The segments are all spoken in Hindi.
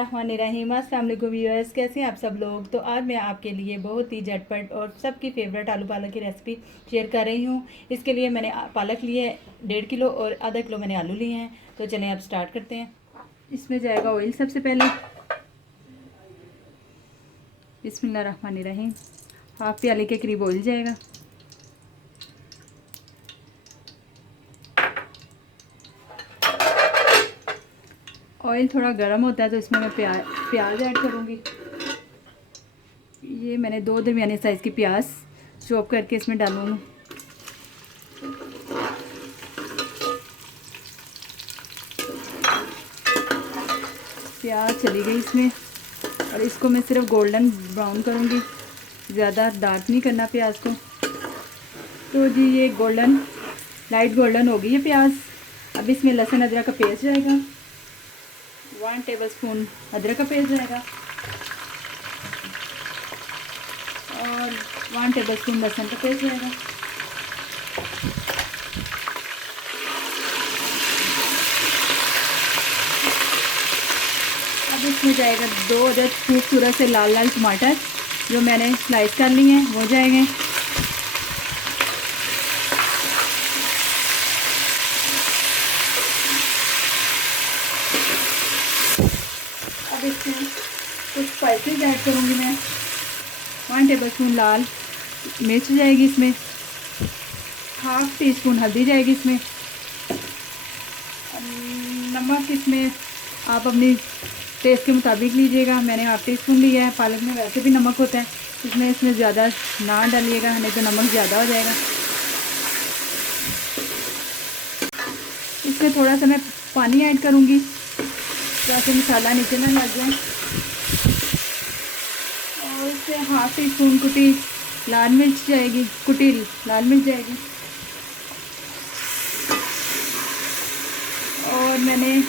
बिस्मिल्लाहिर्रहमानिर्रहीम। अस्सलाम वालेकुम व्यूअर्स, कैसे हैं आप सब लोग। तो आज मैं आपके लिए बहुत ही झटपट और सबकी फेवरेट आलू पालक की रेसिपी शेयर कर रही हूँ। इसके लिए मैंने पालक लिए 1.5 किलो और आधा किलो मैंने आलू लिए हैं। तो चलें अब स्टार्ट करते हैं। इसमें जाएगा ऑयल सबसे पहले। बिस्मिल्लाहिर्रहमानिर्रहीम। हाफ प्याले के करीब ऑयल जाएगा। ऑयल थोड़ा गर्म होता है तो इसमें मैं प्याज ऐड करूँगी। ये मैंने 2 दरमियाने साइज़ की प्याज चॉप करके इसमें डालूँगी। प्याज चली गई इसमें और इसको मैं सिर्फ गोल्डन ब्राउन करूँगी, ज़्यादा डार्क नहीं करना प्याज को। तो जी ये लाइट गोल्डन हो गई है प्याज। अब इसमें लहसुन अदरक का पेस्ट जाएगा। 1 टेबलस्पून अदरक का पेस्ट जाएगा और 1 टेबलस्पून लहसुन का पेस्ट जाएगा। अब इसमें जाएगा 2 अदद खूबसूरत से लाल लाल टमाटर जो मैंने स्लाइस कर लिए हैं, वो जाएंगे। अब इसमें कुछ स्पाइसेस ऐड करूँगी मैं। 1 टेबलस्पून लाल मिर्च जाएगी इसमें। हाफ टी स्पून हल्दी जाएगी इसमें। नमक इसमें आप अपनी टेस्ट के मुताबिक लीजिएगा। मैंने हाफ टी स्पून लिया है। पालक में वैसे भी नमक होता है, इसमें ज़्यादा ना डालिएगा, नहीं तो नमक ज़्यादा हो जाएगा। इसमें थोड़ा सा मैं पानी ऐड करूँगी ताकि मसाला नीचे ना लग जाए। और इससे हाफ टी स्पून कुटी लाल मिर्च जाएगी। और मैंने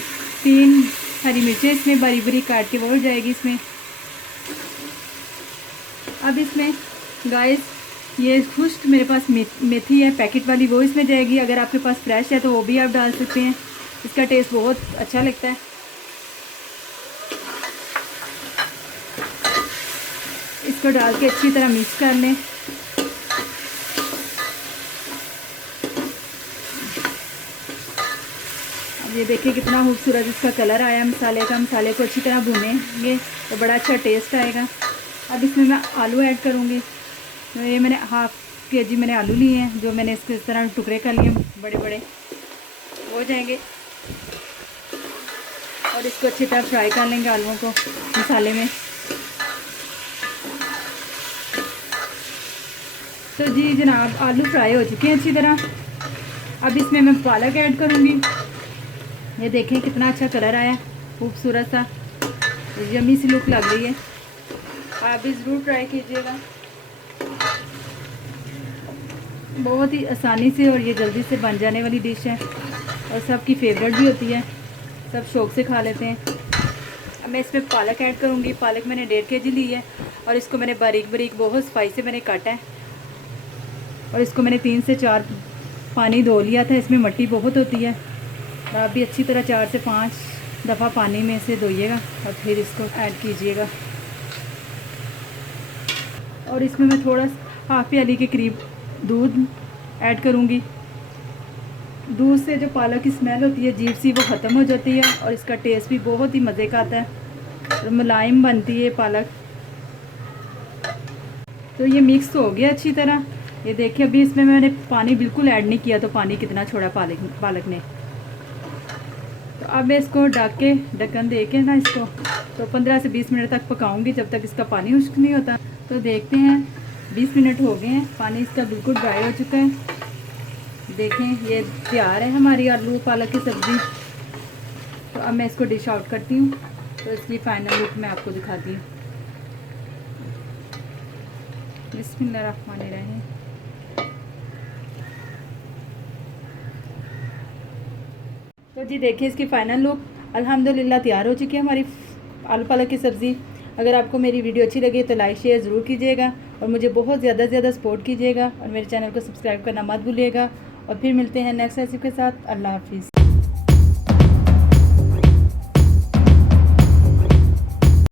3 हरी मिर्चें इसमें बारीक बारीक काट के वो जाएगी इसमें। अब इसमें गाइस ये खुश्क मेरे पास मेथी है पैकेट वाली, वो इसमें जाएगी। अगर आपके पास फ्रेश है तो वो भी आप डाल सकते हैं, इसका टेस्ट बहुत अच्छा लगता है। इसको डाल के अच्छी तरह मिक्स कर लें। अब ये देखिए कितना खूबसूरत इसका कलर आया मसाले का। मसाले को अच्छी तरह भूनेंगे तो बड़ा अच्छा टेस्ट आएगा। अब इसमें मैं आलू ऐड करूँगी। तो ये मैंने हाफ केजी मैंने आलू लिए हैं, जो मैंने इसके इस तरह टुकड़े कर लिए बड़े बड़े, वो जाएंगे। और इसको अच्छी तरह फ्राई कर लेंगे आलूओं को मसाले में। तो जी जनाब आलू फ्राई हो चुके हैं अच्छी तरह। अब इसमें मैं पालक ऐड करूँगी। ये देखें कितना अच्छा कलर आया, खूबसूरत सा, यम्मी सी लुक लग रही है। आप भी ज़रूर ट्राई कीजिएगा। बहुत ही आसानी से और ये जल्दी से बन जाने वाली डिश है और सबकी फेवरेट भी होती है, सब शौक़ से खा लेते हैं। अब मैं इसमें पालक ऐड करूँगी। पालक मैंने 1.5 केजी ली है और इसको मैंने बारीक बारीक बहुत सफाई से मैंने काटा है। और इसको मैंने 3 से 4 पानी धो लिया था, इसमें मिट्टी बहुत होती है। और आप भी अच्छी तरह 4 से 5 दफ़ा पानी में से धोइएगा और फिर इसको ऐड कीजिएगा। और इसमें मैं थोड़ा हाफ प्याली के करीब दूध ऐड करूँगी। दूध से जो पालक की स्मेल होती है अजीब सी, वो ख़त्म हो जाती है और इसका टेस्ट भी बहुत ही मज़े का आता है और मुलायम बनती है पालक। तो ये मिक्स हो गया अच्छी तरह। ये देखिए अभी इसमें मैंने पानी बिल्कुल ऐड नहीं किया, तो पानी कितना छोड़ा पालक ने। तो अब मैं इसको ढक्कन दे के ना इसको तो 15 से 20 मिनट तक पकाऊंगी, जब तक इसका पानी खुश्क नहीं होता। तो देखते हैं 20 मिनट हो गए हैं, पानी इसका बिल्कुल ड्राई हो चुका है। देखें ये तैयार है हमारी आलू पालक की सब्ज़ी। तो अब मैं इसको डिश आउट करती हूँ, तो इसकी फ़ाइनल लुक मैं आपको दिखाती हूँ। बिस्मिल्लाहिर्रहमानिर्रहीम। तो जी देखिए इसकी फ़ाइनल लुक अल्हम्दुलिल्लाह तैयार हो चुकी है हमारी आलू पालक की सब्ज़ी। अगर आपको मेरी वीडियो अच्छी लगी तो लाइक शेयर ज़रूर कीजिएगा और मुझे बहुत ज़्यादा से ज़्यादा सपोर्ट कीजिएगा और मेरे चैनल को सब्सक्राइब करना मत भूलिएगा। और फिर मिलते हैं नेक्स्ट रेसिपी के साथ। अल्लाह हाफिज़।